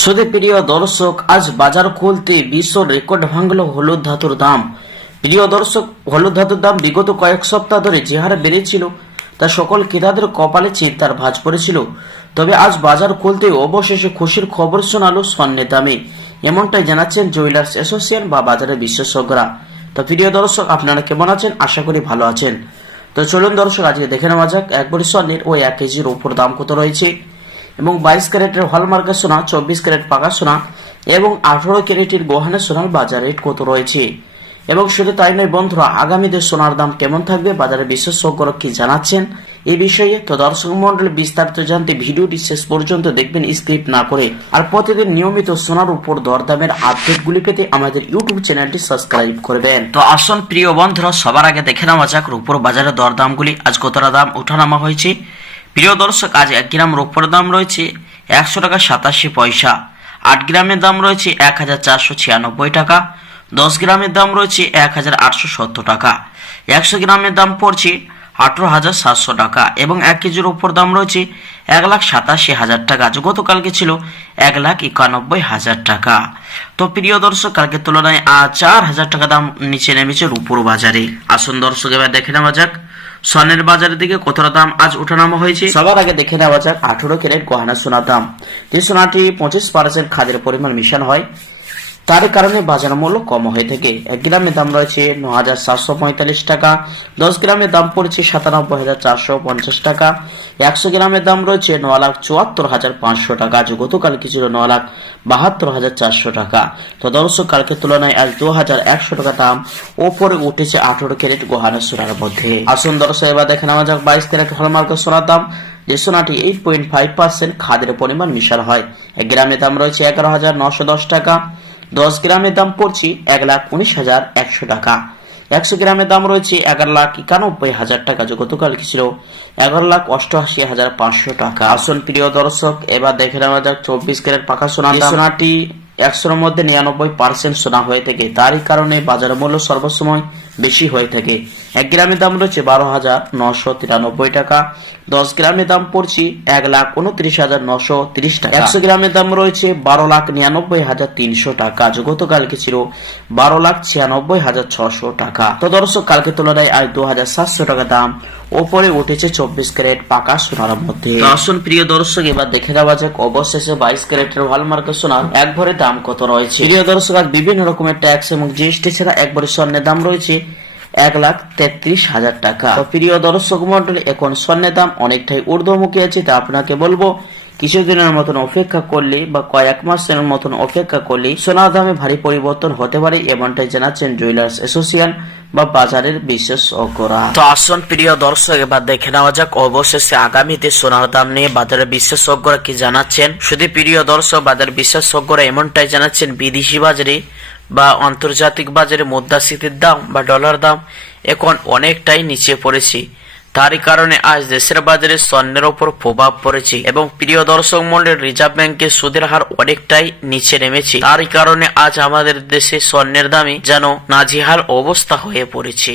শুধু প্রিয় দর্শক, আজ বাজার খুলতে বিশ্ব রেকর্ড ভাঙল হলুদ ধাতুর দাম। প্রিয় দর্শক, হলুদ ধাতুর দাম বিগত কয়েক সপ্তাহ ধরে যে হারে বেড়েছিল তা সকল ক্রেতাদের কপালে চিন্তার ভাঁজ পড়েছিল। তবে আজ বাজার খুলতে অবশেষে খুশির খবর শোনালো স্বর্ণের দামে, এমনটাই জানাচ্ছেন জুয়েলার্স অ্যাসোসিয়েশন বা বাজারের বিশেষজ্ঞরা। তো প্রিয় দর্শক, আপনারা কেমন আছেন? আশা করি ভালো আছেন। তো চলুন দর্শক, আজকে দেখে নেওয়া যাক এক ভরি স্বর্ণের ও 1 কেজির উপর দাম কত রয়েছে এবং 22 ক্যারেটের হলমার্কের সোনা, 24 ক্যারেট পাকা সোনা এবং 18 ক্যারেটের গহনা সোনার বাজার রেট কত রয়েছে। এবং শুধু তাই নয় বন্ধুরা, আগামীতে সোনার দাম কেমন থাকবে, বাজারে বিশেষজ্ঞরা কি জানাচ্ছেন এই বিষয়ে। তো দর্শক মন্ডলী, বিস্তারিত জানতে ভিডিওটি শেষ পর্যন্ত দেখবেন স্ক্রিপ্ট না করে। আর প্রতিদিন নিয়মিত সোনার উপর দরদামের আপডেটগুলি পেতে আমাদের ইউটিউব চ্যানেলটি সাবস্ক্রাইব করবেন। তো আসুন প্রিয় বন্ধুরা, সবার আগে দেখে নেওয়া যাক রূপোর বাজারের দরদামগুলি। আজ কতটা দাম ওঠানামা হয়েছে। প্রিয় দর্শক, আজ 1 গ্রাম রূপোর দাম রয়েছে 100 টাকা 87 পয়সা। 8 গ্রামের দাম রয়েছে 1496 টাকা। 10 গ্রামের দাম রয়েছে 1870 টাকা। 100 গ্রামের দাম পড়ছে 18,700 টাকা এবং 1 কেজির উপর দাম রয়েছে 1,87,000 টাকা। গতকালকে ছিল 1,91,000 টাকা। তো প্রিয় দর্শক, কালকের তুলনায় 4,000 টাকা দাম নিচে নেমেছে রূপোর বাজারে। আসুন দর্শক, এবার দেখে নেওয়া যাক স্বর্ণের বাজারের দিকে কতটা দাম আজ ওঠানামা হয়েছে। সবার আগে দেখে নেওয়া যাক 18 ক্যারেট গহনা সোনার দাম। যে সোনাটি 25% খাদের পরিমাণ মিশানো হয়, তার কারণে বাজার মূল্য কম হয়ে থাকে। 1 গ্রামের দাম রয়েছে 9,745 টাকা। 10 গ্রামের দাম পড়ছে 97,450 টাকা। 100 গ্রামের দাম রয়েছে 9,74,500 টাকা। গতকাল ছিল 9,72,400 টাকা। তো দর্শক, কালকের তুলনায় আজ 2,100 টাকা দাম ওপরে উঠেছে 18 ক্যারেট গহনা সোনার মধ্যে। আসুন দর্শক, এবার দেখে নেওয়া যাক 22 ক্যারেট হলমার্কের সোনার দাম। যে সোনাটি 8.5% খাদের পরিমাণ মিশানো হয়। 1 গ্রামের দাম রয়েছে 11,910 টাকা। 10 গ্রামের দাম পড়ছে 1,19,100 টাকা। 100 গ্রামের দাম রয়েছে 11,91,000 টাকা। গতকাল ছিল 11,88,500 টাকা। আসুন প্রিয় দর্শক, এবার দেখে নেওয়া যাক 24 ক্যারেট পাকা সোনা। সোনাটি 100-র মধ্যে 99% সোনা হয়ে থাকে, তারই কারণে বাজার মূল্য সর্বসময় বেশি হয়ে থাকে। 1 গ্রামের দাম রয়েছে 12,993 টাকা। 10 গ্রামের দাম পড়ছে 1,29,930 টাকা। 100 গ্রামের দাম রয়েছে 12,99,300 টাকা। গতকালকে ছিল 12,96,600 টাকা। তো দর্শক, কালকে তুলনায় আজ 2,700 টাকা দাম ওপরে উঠেছে 24 ক্যারেট পাকা সোনার মধ্যে। আসুন প্রিয় দর্শক, এবার দেখে নেওয়া যাক অবশেষে 22 ক্যারেটের হলমার্কের সোনার এক ভরি দাম কত রয়েছে। প্রিয় দর্শক, আজ বিভিন্ন রকমের ট্যাক্স এবং জিএসটি ছাড়া এক ভরি স্বর্ণের দাম রয়েছে 1,33,000 টাকা। প্রিয় দর্শক মন্ডলী, এখন স্বর্ণের দাম অনেকটাই ঊর্ধ্বমুখী আছে। তা আপনাকে বলবো, কিছুদিনের মতন অপেক্ষা করলে বা কয়েক মাসের মতন অপেক্ষা করলে সোনার দামে ভারী পরিবর্তন হতে পারে, এমনটাই জানাচ্ছেন জুয়েলার্স অ্যাসোসিয়েশন বা বাজারের বিশেষজ্ঞরা। তো আসুন প্রিয় দর্শক, এবার দেখে নেওয়া যাক অবশেষে আগামীতে সোনার দাম নিয়ে বাজারের বিশেষজ্ঞরা কি জানাচ্ছেন। শুধু প্রিয় দর্শক, বাজার বিশেষজ্ঞরা এমনটাই জানাচ্ছেন, বিদেশি বাজারে বা আন্তর্জাতিক বাজারে মুদ্রাস্ফীতির দাম বা ডলার দাম এখন অনেকটাই নিচে পড়েছে। তারই কারণে আজ দেশের বাজারে স্বর্ণের ওপর প্রভাব পড়েছে এবং প্রিয় দর্শক মন্ডলী, রিজার্ভ ব্যাংকের সুদের হার অনেকটাই নিচে নেমেছে। তারই কারণে আজ আমাদের দেশে স্বর্ণের দামে যেন নাজেহাল অবস্থা হয়ে পড়েছে।